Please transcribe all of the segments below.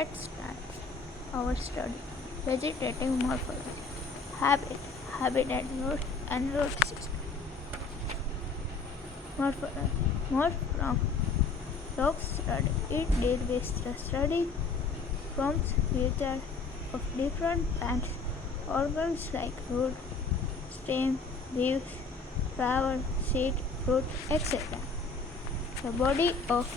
Let's start our study. Vegetative morphology. Habitat, root and root system. Morphology. More from rock study. It deals with the study forms features of different plants, organs like root, stem, leaves, flower, seed, fruit, etc. The body of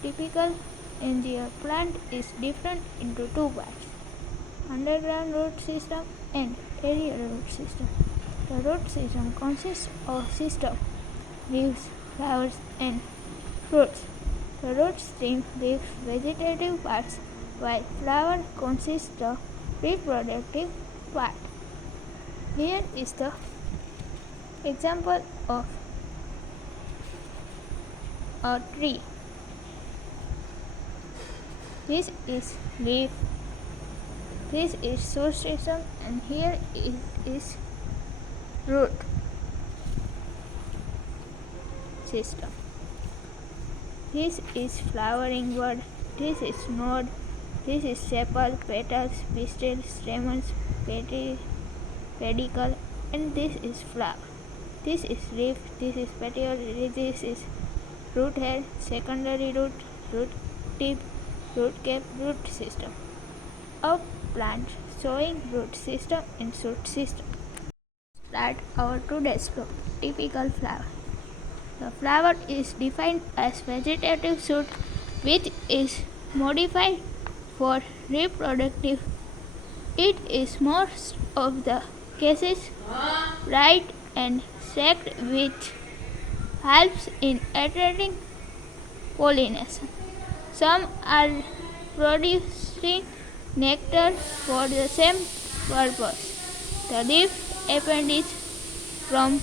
typical Angea plant is different into two parts: underground root system and aerial root system. The root system consists of system, leaves, flowers, and fruits. The root stem leaves vegetative parts, while flower consists the reproductive part. Here is the example of a tree. This is leaf, this is shoot system, and here is root system. This is flowering bud, this is node, this is sepal, petals, pistil, stamens, pedicle, and this is flower. This is leaf, this is petiole, this is root hair, secondary root, root tip, root cap, root system. A plant showing root system and shoot system. Start our today's topic. Typical flower. The flower is defined as vegetative shoot which is modified for reproductive. It is most of the cases bright and sacked which helps in attracting pollination. Some are producing nectar for the same purpose. The leaf appendage from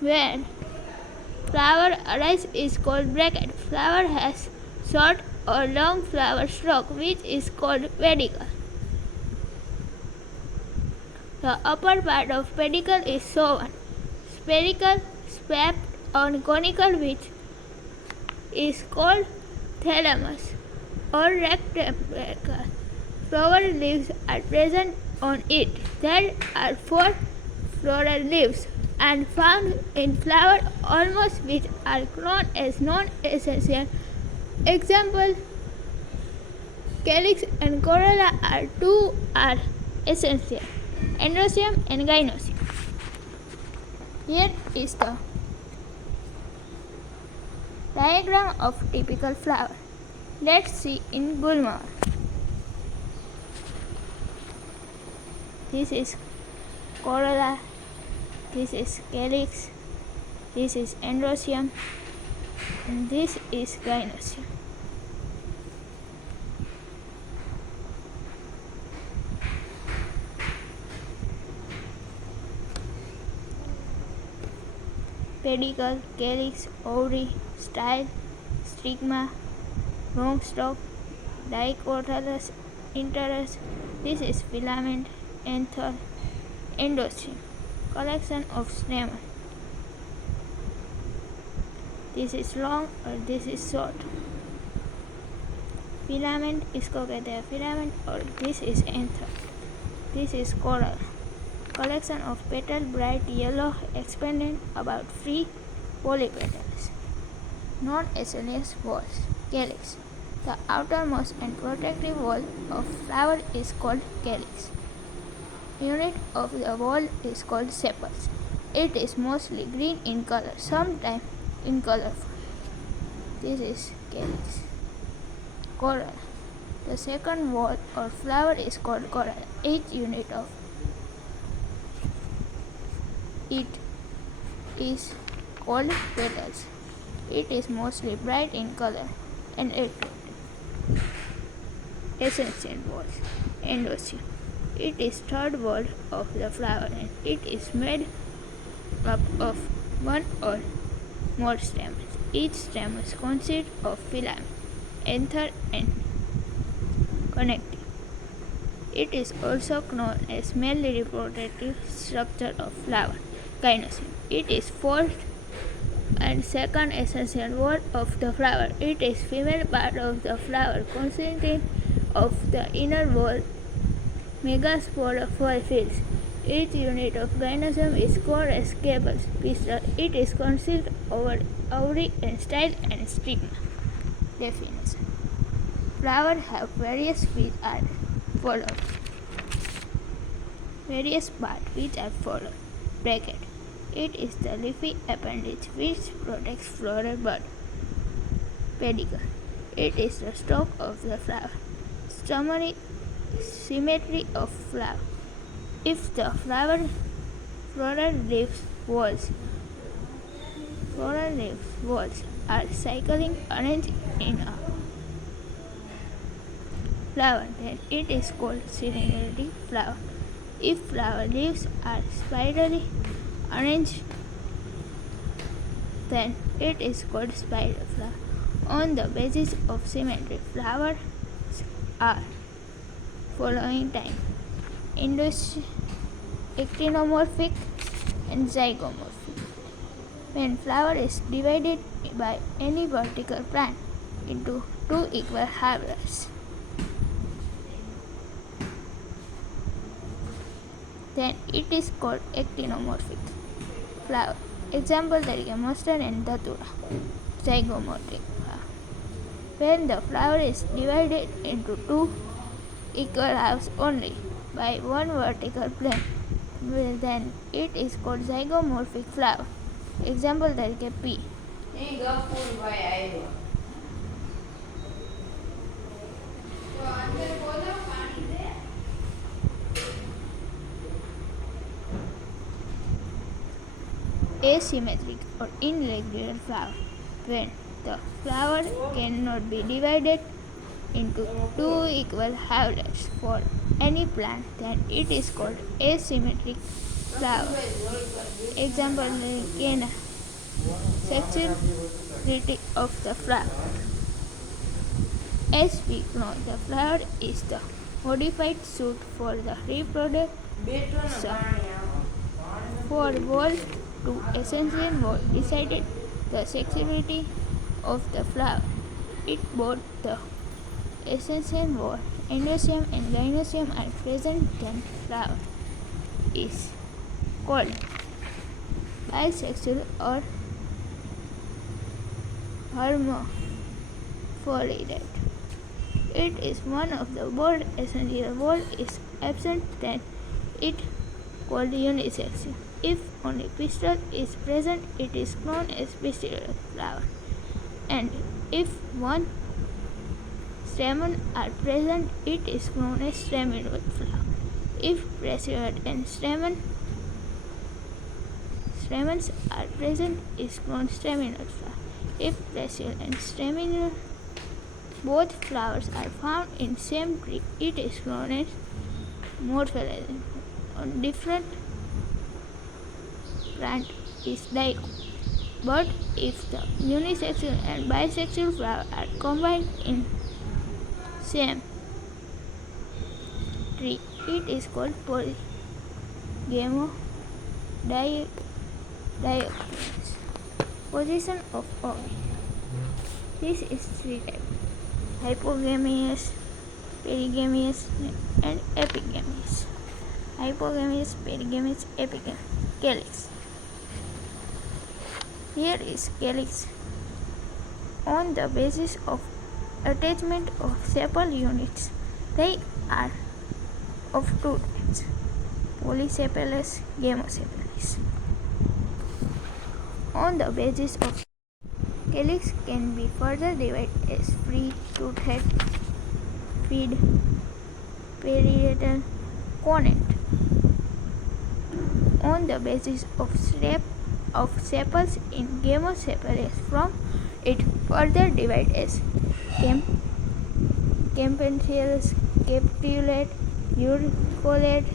where flower arises is called bracket. Flower has short or long flower stalk which is called pedicle. The upper part of pedicle is shown, spherical, swept or conical which is called thalamus or rectangular. Flower leaves are present on it. There are 4 floral leaves and found in flower almost which are known as non-essential. Example: calyx and corolla are 2 are essential: androecium and gynoecium. Here is the diagram of typical flower. Let's see in Gulmar. This is corolla, this is calyx, this is androecium, and this is gynoecium. Pedicle, calyx, ovary, style, stigma, long stalk, dicotyledonous interest. This is filament, anther, endoecium, collection of stamen. This is long or this is short. Filament, इसको कहते हैं filament, और this is anther. This is corolla. Collection of petal, bright yellow, expanded about 3 polypetals. Non-acenaceous walls. Calyx. The outermost and protective wall of flower is called calyx. Unit of the wall is called sepals. It is mostly green in color, sometimes in colorful. This is calyx. Corolla. The second wall or flower is called corolla. Each unit of it is called petals. It is mostly bright in color and attractive. Essential walls. Endoecium. It is third wall of the flower and it is made up of 1 or more stamens. Each stem consists of filament, anther, and connective. It is also known as male reproductive structure of flower. Gynoecium. It is fourth and second essential wall of the flower. It is female part of the flower consisting of the inner wall megaspore fields. Each unit of gynosium is called a scapel pistil. It is concealed over ovary and style and stigma. Definition: flowers have various which are followed. Various parts which are followed. Bracket. It is the leafy appendage which protects floral bud. Pedicle. It is the stalk of the flower. Summary: symmetry of flower. If the floral leaves walls are cycling arranged in a flower, then it is called cylindrical flower. If flower leaves are spirally arranged, then it is called spiral flower. On the basis of symmetry, flowers are following time: actinomorphic and zygomorphic. When flower is divided by any vertical plant into two equal halves, then it is called actinomorphic flower. Example તરીકે mustard and datura. Zygomorphic flower. When the flower is divided into two equal halves only by one vertical plane, then it is called zygomorphic flower. Example તરીકે pea. Asymmetric or irregular flower. When the flower cannot be divided into two equal halves for any plant, then it is called asymmetric flower. Example: Cana. Sexuality of the flower. As we know, the flower is the modified suit for the reproduction. For wall to essential wall decided the sexuality of the flower. It both the essential wall, endosperm and gynosium are present, then flower is called bisexual or hermaphrodite. It is one of the bold essential wall is absent, then it called unisexual. If only pistil is present, it is known as pistilular flower. And if one stamen are present, it is known as staminate flower. If precioid and stamens are present, it is known staminate flower. If precioid and staminate both flowers are found in same tree, it is known as morphology. On different plant is dicot. But if the unisexual and bisexual flowers are combined in same tree, it is called polygynous. Position of ovary. This is three types: hypogamous, perigamous, and epigamous. Hypogamous, perigamous, epigamous. Calyx. Here is calyx. On the basis of attachment of sepal units, they are of two types: polysepalous, gamosepalous. On the basis of calyx can be further divided as free, toothed, feed, parietal, conate. On the basis of sepals in gamosepalous, from it further divided as campanulus, capitulate, auriculate,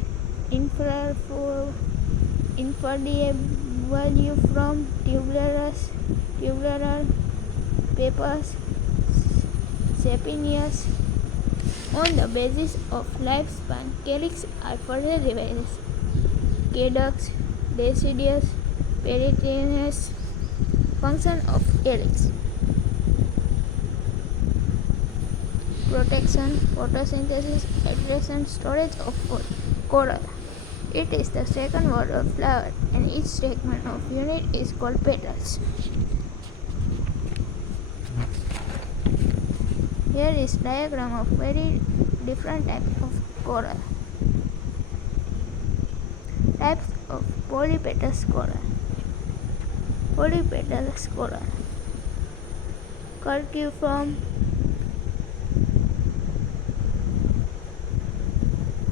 infundibulum, tubular, papus, sapineus. On the basis of lifespan, calyx are further divided as caducus, deciduous, peritenous, Function of calyx: protection, photosynthesis, hydration, storage of food. Corolla: it is the second word of flower and each segment of unit is called petals. Here is diagram of very different types of corolla. Types of polypetalous corolla. Polypetalous corolla: curciform,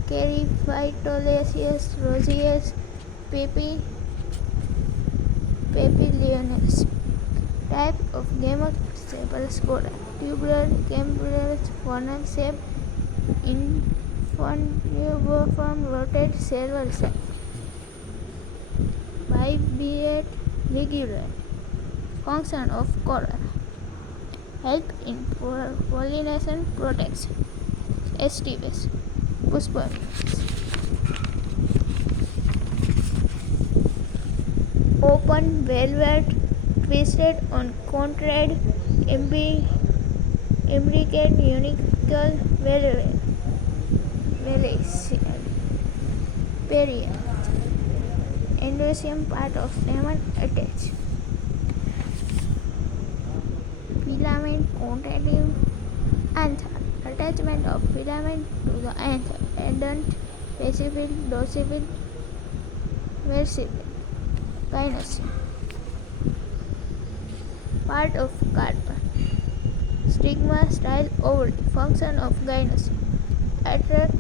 caryophytolacous, roseous, papilionaceous. Type of gamosepalous corolla: tubular, cambrous, funnel shape, infuniform, rotate, serval shape. Bibrate, regular. Function of corolla: help in pollination, protection. Estives, puspamines. Open, velvet, twisted on contrad, imbricate, unical, velocid. Perianth. Endoecium part of stamen attached. Filament contative anther. Attachment of filament to the anther. Adult, basiphyll, dociphyll, versiphyll. Gynoecium. Part of carpel. Stigma, style, ovary. Function of gynoecium: attract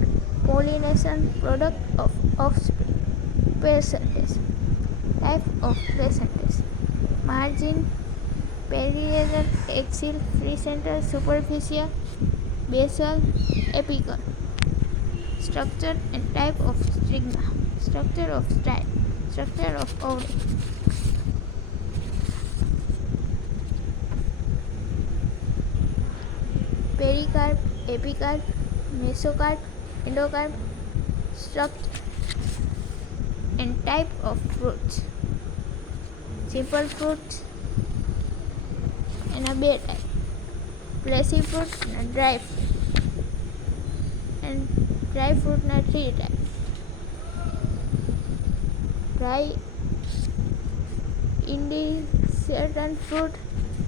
pollination, product of offspring. Percentage. Type of percentage: margin, perianth, axial, free center, superficial, basal, apical. Structure and type of stigma. Structure of style. Structure of ovary. Pericarp, epicarp, mesocarp, endocarp. Structure and type of fruits: simple fruits and a bear type, fleshy fruit and a dry fruit, and dry fruit and a tree type, dry indehiscent fruit,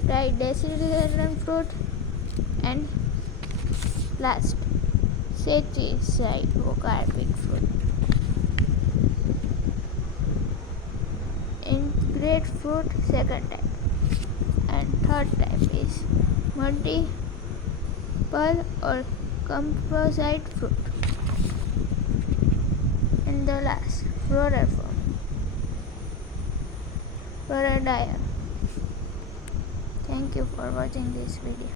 dry deciduous fruit, and last sachycarpic fruit. Integrate fruit, second type, and third type is multiple or composite fruit, and the last floral form, floral diagram. Thank you for watching this video.